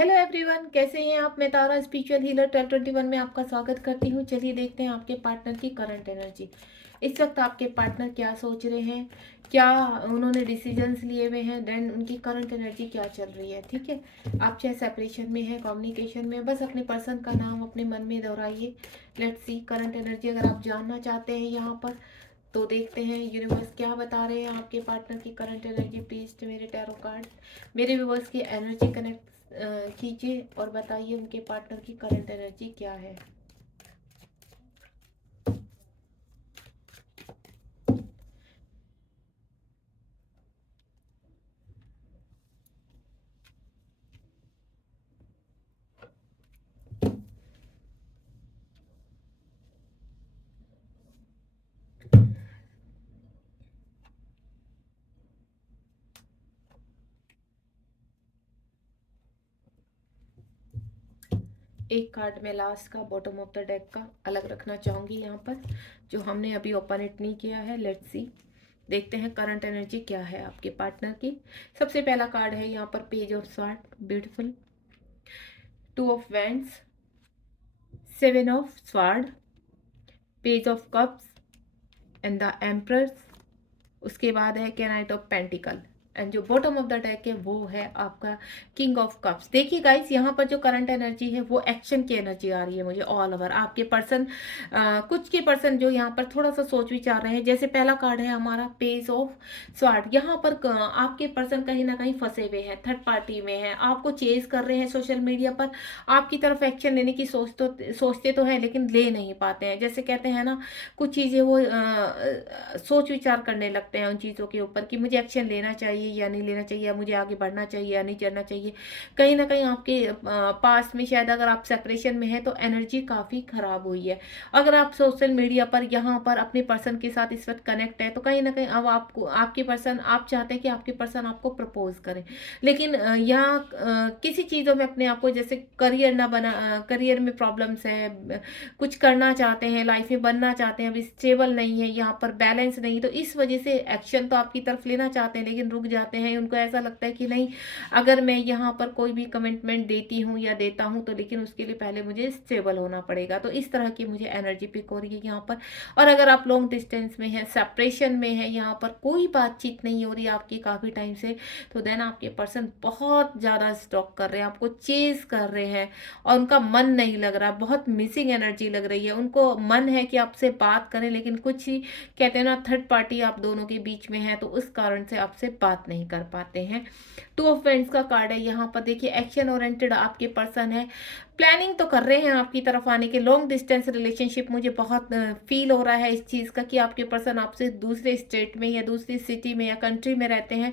Hello everyone, कैसे हैं आप। मैं तारा स्पिरिचुअल हीलर 1221 में आपका स्वागत करती हूँ। चलिए देखते हैं आपके पार्टनर की करंट एनर्जी। इस वक्त आपके पार्टनर क्या सोच रहे हैं, क्या उन्होंने डिसीजंस लिए हुए हैं, देन उनकी करंट एनर्जी क्या चल रही है। ठीक है, आप चाहे सेपरेशन में हैं, कम्युनिकेशन में, बस अपने पर्सन का नाम अपने मन में दोहराइए। लेट्स सी करंट एनर्जी अगर आप जानना चाहते हैं यहाँ पर, तो देखते हैं यूनिवर्स क्या बता रहे हैं आपके पार्टनर की करंट एनर्जी। प्लीज मेरे टैरो कार्ड मेरे व्यूवर्स की एनर्जी कनेक्ट कीजिए और बताइए उनके पार्टनर की करंट एनर्जी क्या है। एक कार्ड में लास्ट का बॉटम ऑफ द डेक का अलग रखना चाहूंगी यहाँ पर, जो हमने अभी ओपन इट नहीं किया है। लेट्स सी, देखते हैं करंट एनर्जी क्या है आपके पार्टनर की। सबसे पहला कार्ड है यहाँ पर page of sword, beautiful. Two of wands, seven of sword, page of cups and the emperor's. उसके बाद है के नाइट ऑफ पेंटिकल एंड जो बॉटम ऑफ द डेक है वो है आपका किंग ऑफ कप्स। देखिए गाइस, यहाँ पर जो करंट एनर्जी है वो एक्शन की एनर्जी आ रही है मुझे ऑल ओवर। आपके पर्सन, कुछ के पर्सन जो यहाँ पर थोड़ा सा सोच विचार रहे हैं। जैसे पहला कार्ड है हमारा पेज ऑफ स्वार्ड, यहाँ पर आपके पर्सन कहीं ना कहीं फंसे हुए हैं, थर्ड पार्टी में है, आपको चेज कर रहे हैं सोशल मीडिया पर। आपकी तरफ एक्शन लेने की सोचते तो हैं लेकिन ले नहीं पाते हैं। जैसे कहते हैं ना, कुछ चीज़ें वो सोच विचार करने लगते हैं उन चीज़ों के ऊपर कि मुझे एक्शन लेना चाहिए या नहीं लेना चाहिए, या मुझे आगे बढ़ना चाहिए या नहीं चलना चाहिए। कहीं ना कहीं आपके पास में शायद अगर आप सेपरेशन में हैं तो एनर्जी काफ़ी खराब हुई है। अगर आप सोशल मीडिया पर यहाँ पर अपने पर्सन के साथ इस वक्त कनेक्ट है तो कहीं ना कहीं अब आपको आपके पर्सन, आप चाहते हैं कि आपके पर्सन आपको प्रपोज करें, लेकिन यहाँ किसी चीज़ों में अपने आप को, जैसे करियर ना बना, करियर में प्रॉब्लम्स है, कुछ करना चाहते हैं, लाइफ में बनना चाहते हैं, अभी स्टेबल नहीं है, यहाँ पर बैलेंस नहीं, तो इस वजह से एक्शन तो आपकी तरफ लेना चाहते हैं लेकिन रुक जाते हैं। उनको ऐसा लगता है कि नहीं, अगर मैं यहाँ पर कोई भी कमिटमेंट देती हूँ या देता हूँ तो लेकिन उसके लिए पहले मुझे स्टेबल होना पड़ेगा। तो इस तरह की मुझे एनर्जी पिक हो रही है यहाँ पर। और अगर आप लॉन्ग डिस्टेंस में है, सेपरेशन में है, यहाँ पर कोई बातचीत नहीं हो रही आपकी काफ़ी टाइम से, तो देन आपके पर्सन बहुत ज़्यादा स्टॉक कर रहे हैं, आपको चेज कर रहे हैं और उनका मन नहीं लग रहा, बहुत मिसिंग एनर्जी लग रही है। उनको मन है कि आपसे बात करें लेकिन कुछ ही, कहते हैं ना, थर्ड पार्टी आप दोनों के बीच में है तो उस कारण से आपसे बात नहीं कर पाते हैं। टू ऑफ फ्रेंड्स का कार्ड है यहाँ पर। देखिए, एक्शन ओरिएंटेड आपके पर्सन है, प्लानिंग तो कर रहे हैं आपकी तरफ आने के। लॉन्ग डिस्टेंस रिलेशनशिप मुझे बहुत फील हो रहा है इस चीज़ का कि आपके पर्सन आपसे दूसरे स्टेट में या दूसरी सिटी में या कंट्री में रहते हैं।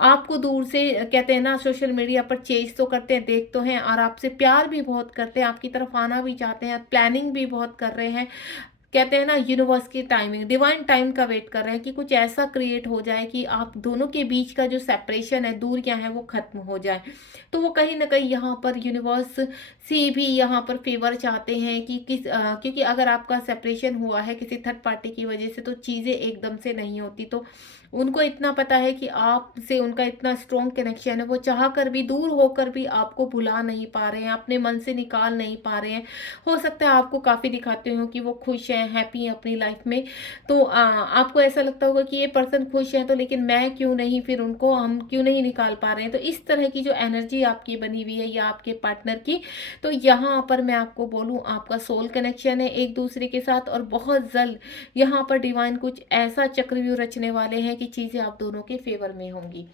आपको दूर से, कहते हैं ना, सोशल मीडिया पर चेज तो करते हैं, देख तो हैं, और आपसे प्यार भी बहुत करते हैं, आपकी तरफ आना भी चाहते हैं, प्लानिंग भी बहुत कर रहे हैं। कहते हैं ना, यूनिवर्स की टाइमिंग, डिवाइन टाइम का वेट कर रहे हैं कि कुछ ऐसा क्रिएट हो जाए कि आप दोनों के बीच का जो सेपरेशन है, दूरियां हैं, वो खत्म हो जाए। तो वो कहीं ना कहीं यहाँ पर यूनिवर्स से भी यहाँ पर फेवर चाहते हैं कि क्योंकि अगर आपका सेपरेशन हुआ है किसी थर्ड पार्टी की वजह से तो चीज़ें एकदम से नहीं होती। तो उनको इतना पता है कि आपसे उनका इतना स्ट्रॉन्ग कनेक्शन है, वो चाह कर भी, दूर होकर भी आपको भुला नहीं पा रहे हैं, अपने मन से निकाल नहीं पा रहे हैं। हो सकता है आपको काफ़ी दिखाते हो कि वो खुश हैं, हैप्पी हैं अपनी लाइफ में, तो आपको ऐसा लगता होगा कि ये पर्सन खुश है तो लेकिन मैं क्यों नहीं, फिर उनको हम क्यों नहीं निकाल पा रहे हैं। तो इस तरह की जो एनर्जी आपकी बनी हुई है या आपके पार्टनर की, तो यहाँ पर मैं आपको बोलूँ, आपका सोल कनेक्शन है एक दूसरे के साथ, और बहुत जल्द यहाँ पर डिवाइन कुछ ऐसा चक्रव्यूह रचने वाले हैं कि चीज़ें आप दोनों के फेवर में होंगी।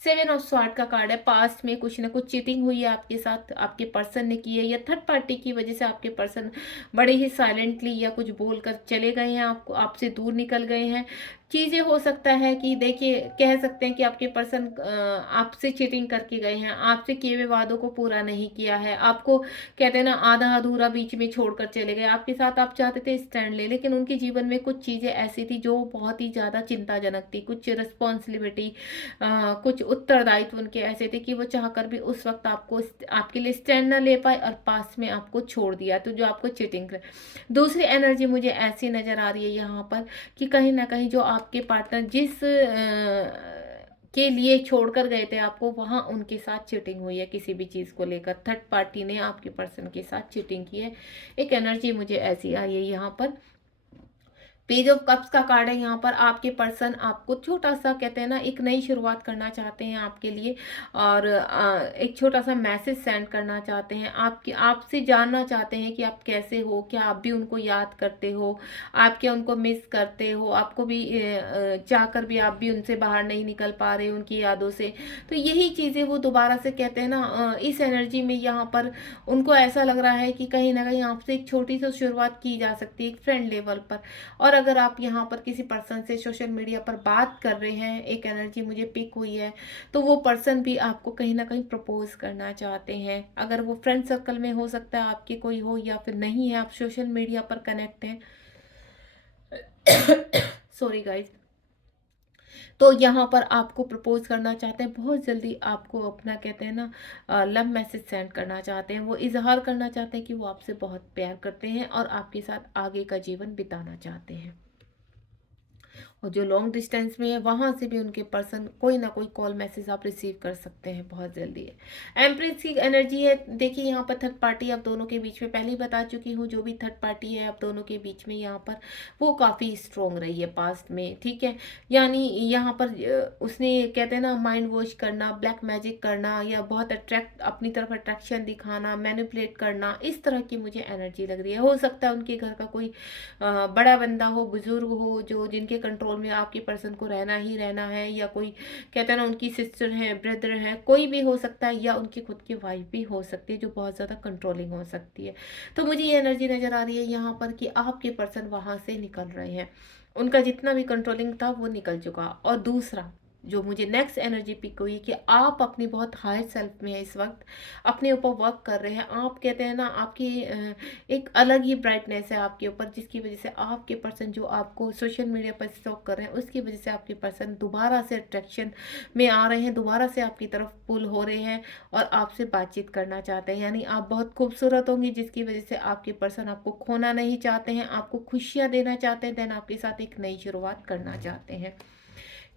सेवन ऑफ स्वार्ड का कार्ड है। पास्ट में कुछ ना कुछ चीटिंग हुई है आपके साथ, आपके पर्सन ने की है, या थर्ड पार्टी की वजह से आपके पर्सन बड़े ही साइलेंटली या कुछ बोलकर चले गए हैं, आपको, आपसे दूर निकल गए हैं। चीज़ें हो सकता है कि, देखिए, कह सकते हैं कि आपके पर्सन आपसे चीटिंग करके गए हैं, आपसे किए हुए वादों को पूरा नहीं किया है, आपको, कहते हैं ना, आधा अधूरा बीच में छोड़कर चले गए। आपके साथ आप चाहते थे स्टैंड ले, लेकिन उनके जीवन में कुछ चीज़ें ऐसी थी जो बहुत ही ज़्यादा चिंताजनक थी, कुछ रिस्पॉन्सिबिलिटी, कुछ उत्तरदायित्व उनके ऐसे थे कि वो चाहकर भी उस वक्त आपको, आपके लिए स्टैंड न ले पाए और पास में आपको छोड़ दिया, तो जो आपको चीटिंग कर। दूसरी एनर्जी मुझे ऐसी नज़र आ रही है यहाँ पर कि कहीं ना कहीं जो आपके पार्टनर जिस के लिए छोड़कर गए थे आपको, वहाँ उनके साथ चीटिंग हुई है किसी भी चीज़ को लेकर। थर्ड पार्टी ने आपके पर्सन के साथ चीटिंग की है। एक एनर्जी मुझे ऐसी आई है यहाँ पर। पेज ऑफ कप्स का कार्ड है यहाँ पर। आपके पर्सन आपको छोटा सा, कहते हैं ना, एक नई शुरुआत करना चाहते हैं आपके लिए, और एक छोटा सा मैसेज सेंड करना चाहते हैं, आपकी आपसे जानना चाहते हैं कि आप कैसे हो, क्या आप भी उनको याद करते हो, आप क्या उनको मिस करते हो, आपको भी चाहकर भी आप भी उनसे बाहर नहीं निकल पा रहे उनकी यादों से। तो यही चीज़ें वो दोबारा से, कहते हैं ना, इस एनर्जी में यहाँ पर उनको ऐसा लग रहा है कि कहीं ना कहीं आपसे एक छोटी सी शुरुआत की जा सकती है एक फ्रेंड लेवल पर। और अगर आप यहाँ पर किसी पर्सन से सोशल मीडिया पर बात कर रहे हैं, एक एनर्जी मुझे पिक हुई है, तो वो पर्सन भी आपको कहीं ना कहीं प्रपोज करना चाहते हैं। अगर वो फ्रेंड सर्कल में हो सकता है आपके कोई हो, या फिर नहीं है, आप सोशल मीडिया पर कनेक्ट हैं। Sorry guys. तो यहाँ पर आपको प्रपोज करना चाहते हैं बहुत जल्दी, आपको अपना, कहते हैं ना, लव मैसेज सेंड करना चाहते हैं। वो इजहार करना चाहते हैं कि वो आपसे बहुत प्यार करते हैं और आपके साथ आगे का जीवन बिताना चाहते हैं। और जो लॉन्ग डिस्टेंस में है, वहाँ से भी उनके पर्सन कोई ना कोई कॉल मैसेज आप रिसीव कर सकते हैं बहुत जल्दी है। एम्प्रेस की एनर्जी है। देखिए यहाँ पर थर्ड पार्टी आप दोनों के बीच में, पहले ही बता चुकी हूँ, जो भी थर्ड पार्टी है आप दोनों के बीच में यहाँ पर, वो काफ़ी स्ट्रोंग रही है पास्ट में, ठीक है। यानी यहाँ पर उसने, कहते हैं ना, माइंड वॉश करना, ब्लैक मैजिक करना, या बहुत अट्रैक्ट, अपनी तरफ अट्रैक्शन दिखाना, मैनिपुलेट करना, इस तरह की मुझे एनर्जी लग रही है। हो सकता है उनके घर का कोई बड़ा बंदा हो, बुजुर्ग हो, जो जिनके कंट्रोल में आपके पर्सन को रहना ही रहना है, या कोई, कहते हैं ना, उनकी सिस्टर है, ब्रदर है, कोई भी हो सकता है, या उनकी खुद की वाइफ भी हो सकती है जो बहुत ज़्यादा कंट्रोलिंग हो सकती है। तो मुझे ये एनर्जी नज़र आ रही है यहाँ पर कि आपके पर्सन वहाँ से निकल रहे हैं, उनका जितना भी कंट्रोलिंग था वो निकल चुका। और दूसरा जो मुझे नेक्स्ट एनर्जी पिक हुई कि आप अपनी बहुत हायर सेल्फ में है इस वक्त, अपने ऊपर वर्क कर रहे हैं आप, कहते हैं ना, आपकी एक अलग ही ब्राइटनेस है आपके ऊपर, जिसकी वजह से आपके पर्सन जो आपको सोशल मीडिया पर स्टॉक कर रहे हैं, उसकी वजह से आपके पर्सन दोबारा से अट्रैक्शन में आ रहे हैं, दोबारा से आपकी तरफ पुल हो रहे हैं और आपसे बातचीत करना चाहते हैं। यानी आप बहुत खूबसूरत होंगी, जिसकी वजह से आपके पर्सन आपको खोना नहीं चाहते हैं, आपको खुशियाँ देना चाहते हैं, देन आपके साथ एक नई शुरुआत करना चाहते हैं।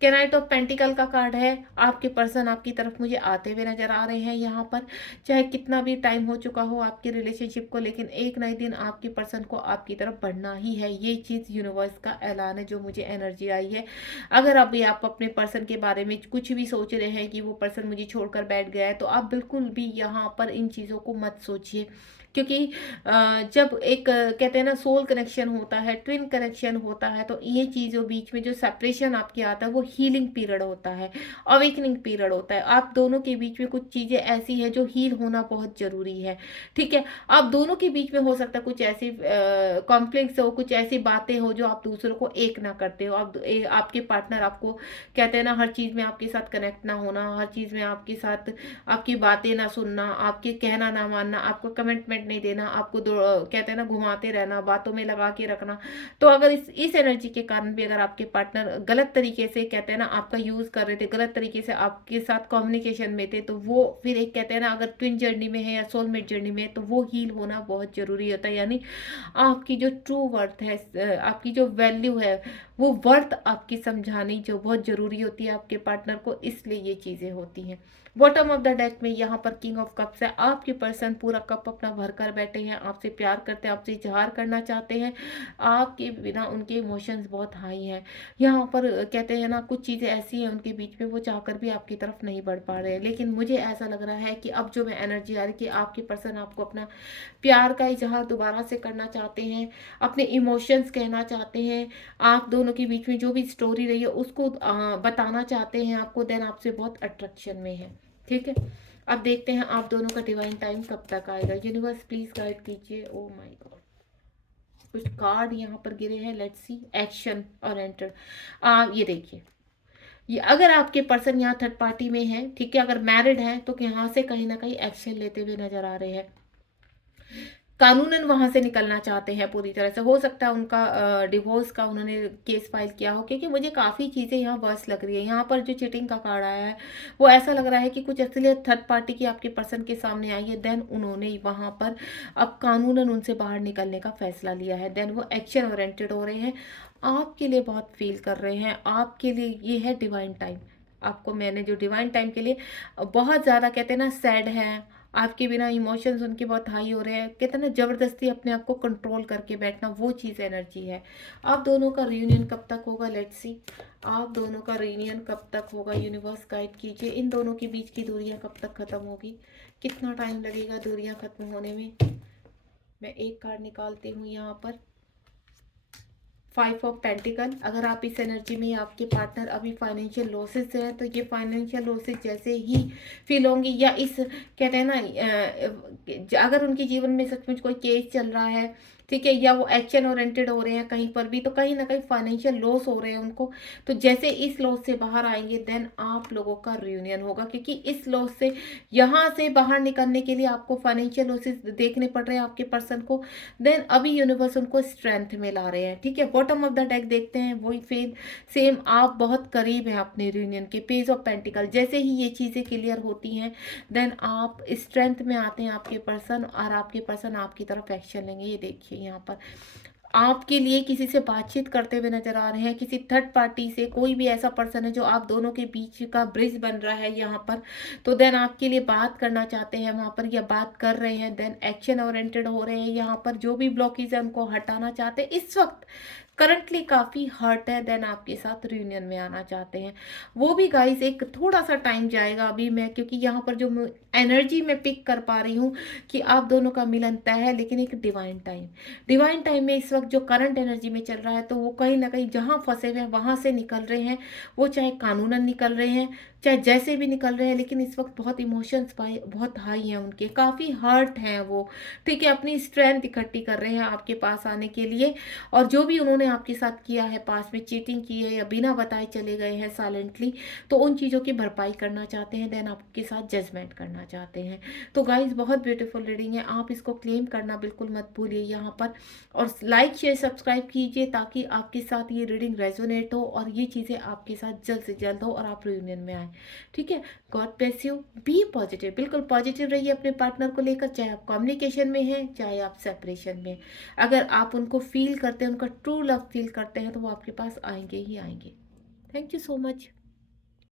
नाइट ऑफ पेंटिकल का कार्ड है। आपके पर्सन आपकी तरफ मुझे आते हुए नजर आ रहे हैं यहाँ पर, चाहे कितना भी टाइम हो चुका हो आपकी रिलेशनशिप को, लेकिन एक नए दिन आपके पर्सन को आपकी तरफ बढ़ना ही है। ये चीज़ यूनिवर्स का ऐलान है जो मुझे एनर्जी आई है। अगर अभी आप अपने पर्सन के बारे में कुछ भी सोच रहे हैं कि वो पर्सन मुझे छोड़कर बैठ गया है, तो आप बिल्कुल भी यहाँ पर इन चीज़ों को मत सोचिए, क्योंकि जब एक, कहते हैं ना, सोल कनेक्शन होता है, ट्विन कनेक्शन होता है, तो ये चीज़ों बीच में जो सेपरेशन आपके आता है वो हीलिंग पीरियड होता है, अवेकनिंग पीरियड होता है। आप दोनों के बीच में कुछ चीज़ें ऐसी है जो हील होना बहुत ज़रूरी है, ठीक है। आप दोनों के बीच में हो सकता है कुछ ऐसी कॉन्फ्लिक्ट्स हो, कुछ ऐसी बातें हो जो आप दूसरों को एक ना करते हो। आपके पार्टनर आपको, कहते हैं ना, हर चीज़ में आपके साथ कनेक्ट ना होना, हर चीज़ में आपके साथ आपकी बातें ना सुनना, आपके कहना ना मानना, आपको कमिटमेंट नहीं देना, आपको कहते हैं ना, घुमाते रहना, बातों में लगा के रखना। तो अगर इस एनर्जी के कारण भी अगर आपके पार्टनर गलत तरीके से, कहते हैं ना, आपका यूज कर रहे थे, गलत तरीके से आपके साथ कम्युनिकेशन में थे, तो वो फिर एक, कहते हैं ना, अगर ट्विन जर्नी में है या सोलमेट जर्नी में है, तो वो हील होना बहुत जरूरी होता है। यानी आपकी जो ट्रू वर्थ है, आपकी जो वैल्यू है, वो वर्थ आपकी समझानी जो बहुत जरूरी होती है आपके पार्टनर को, इसलिए ये चीजें होती हैं। बॉटम ऑफ द डेक में यहाँ पर किंग ऑफ कप्स है। आपके पर्सन पूरा कप अपना भर कर बैठे हैं, आपसे प्यार करते हैं, आपसे इजहार करना चाहते हैं, आपके बिना उनके इमोशंस बहुत हाई हैं। यहाँ पर कहते हैं ना, कुछ चीज़ें ऐसी हैं उनके बीच में, वो चाहकर भी आपकी तरफ नहीं बढ़ पा रहे हैं। लेकिन मुझे ऐसा लग रहा है कि अब जो मैं एनर्जी आ रही है कि आपके पर्सन आपको अपना प्यार का इजहार दोबारा से करना चाहते हैं, अपने इमोशंस कहना चाहते हैं, आप दोनों के बीच में जो भी स्टोरी रही है उसको बताना चाहते हैं आपको, देन आपसे बहुत अट्रैक्शन में है, ठीक है। अब देखते हैं आप दोनों का डिवाइन टाइम कब तक आएगा। यूनिवर्स प्लीज गाइड कीजिए। ओ माय गॉड, कुछ कार्ड यहाँ पर गिरे हैं। Let's see, action oriented. ये देखिए, ये अगर आपके पर्सन यहाँ थर्ड पार्टी में है, ठीक है, अगर मैरिड है तो यहाँ से कहीं ना कहीं एक्शन लेते हुए नजर आ रहे हैं, कानूनन वहां से निकलना चाहते हैं पूरी तरह से। हो सकता है उनका डिवोर्स का उन्होंने केस फाइल किया हो, क्योंकि मुझे काफ़ी चीज़ें यहाँ वर्स लग रही है। यहाँ पर जो चीटिंग का कार्ड आया है, वो ऐसा लग रहा है कि कुछ असलियत थर्ड पार्टी की आपके पर्सन के सामने आई है, देन उन्होंने वहाँ पर अब कानूनन उनसे बाहर निकलने का फैसला लिया है, देन वो एक्शन ओरिएंटेड हो रहे हैं, आपके लिए बहुत फील कर रहे हैं, आपके लिए ये है डिवाइन टाइम। आपको मैंने जो डिवाइन टाइम के लिए बहुत ज़्यादा कहते हैं ना सैड है, आपके बिना इमोशंस उनके बहुत हाई हो रहे हैं, कहते हैं ना ज़बरदस्ती अपने आप को कंट्रोल करके बैठना, वो चीज़ एनर्जी है। आप दोनों का रियूनियन कब तक होगा, लेट्स सी। आप दोनों का रियूनियन कब तक होगा, यूनिवर्स गाइड कीजिए। इन दोनों के बीच की दूरियां कब तक ख़त्म होगी, कितना टाइम लगेगा दूरियां ख़त्म होने में। मैं एक कार्ड निकालती हूँ यहाँ पर, 5 ऑफ पेंटिकल। अगर आप इस एनर्जी में आपके पार्टनर अभी फाइनेंशियल लॉसेस है, तो ये फाइनेंशियल लॉसेस जैसे ही फील होंगी, या इस कहते हैं ना अगर उनके जीवन में सचमुच कोई केस चल रहा है, ठीक है, या वो एक्शन ओरिएंटेड हो रहे हैं कहीं पर भी, तो कहीं ना कहीं फाइनेंशियल लॉस हो रहे हैं उनको। तो जैसे इस लॉस से बाहर आएंगे देन आप लोगों का रियूनियन होगा, क्योंकि इस लॉस से यहाँ से बाहर निकलने के लिए आपको फाइनेंशियल लॉसेस देखने पड़ रहे हैं आपके पर्सन को। देन अभी यूनिवर्स उनको स्ट्रेंथ में ला रहे हैं, ठीक है। बॉटम ऑफ द डेक देखते हैं, वही फिर सेम, आप बहुत करीब हैं अपने रियूनियन के। पेज ऑफ पेंटिकल, जैसे ही ये चीज़ें क्लियर होती हैं देन आप स्ट्रेंथ में आते हैं आपके पर्सन, और आपके पर्सन आपकी तरफ एक्शन लेंगे। ये देखिए यहाँ पर आपके लिए किसी से बातचीत करते हुए नजर आ रहे हैं, किसी थर्ड पार्टी से। कोई भी ऐसा पर्सन है जो आप दोनों के बीच का ब्रिज बन रहा है यहाँ पर, तो देन आपके लिए बात करना चाहते हैं वहाँ पर, या बात कर रहे हैं। देन एक्शन ओरिएंटेड हो रहे हैं यहाँ पर, जो भी ब्लॉकेज है उनको हटाना चाहते हैं इस वक्त। करंटली काफ़ी हर्ट है, देन आपके साथ रियूनियन में आना चाहते हैं। वो भी गाइस एक थोड़ा सा टाइम जाएगा अभी मैं, क्योंकि यहाँ पर जो एनर्जी मैं पिक कर पा रही हूँ कि आप दोनों का मिलन तय है, लेकिन एक डिवाइन टाइम में इस वक्त जो करंट एनर्जी में चल रहा है, तो वो कहीं ना कहीं जहाँ फंसे हुए हैं वहां से निकल रहे हैं। वो चाहे कानूनन निकल रहे हैं, चाहे जैसे भी निकल रहे हैं, लेकिन इस वक्त बहुत इमोशंस बहुत हाई हैं उनके, काफ़ी हर्ट हैं वो, ठीक है। अपनी स्ट्रेंथ इकट्ठी कर रहे हैं आपके पास आने के लिए। और जो भी उन्होंने आपके साथ किया है, पास में चीटिंग की है या बिना बताए चले गए हैं साइलेंटली, तो उन चीज़ों की भरपाई करना चाहते हैं। देन आपके साथ जजमेंट करना चाहते हैं। तो गाइज बहुत ब्यूटीफुल रीडिंग है, आप इसको क्लेम करना बिल्कुल मत भूलिए यहाँ पर। और लाइक शेयर सब्सक्राइब कीजिए ताकि आपके साथ ये रीडिंग रेजोनेट हो और ये चीज़ें आपके साथ जल्द से जल्द हो और आप रियूनियन में आए, ठीक है। God bless you, be positive, बिल्कुल पॉजिटिव रहिए अपने पार्टनर को लेकर, चाहे आप कम्युनिकेशन में हैं चाहे आप सेपरेशन में। अगर आप उनको फील करते हैं, उनका ट्रू लव फील करते हैं, तो वो आपके पास आएंगे ही आएंगे। Thank you so much.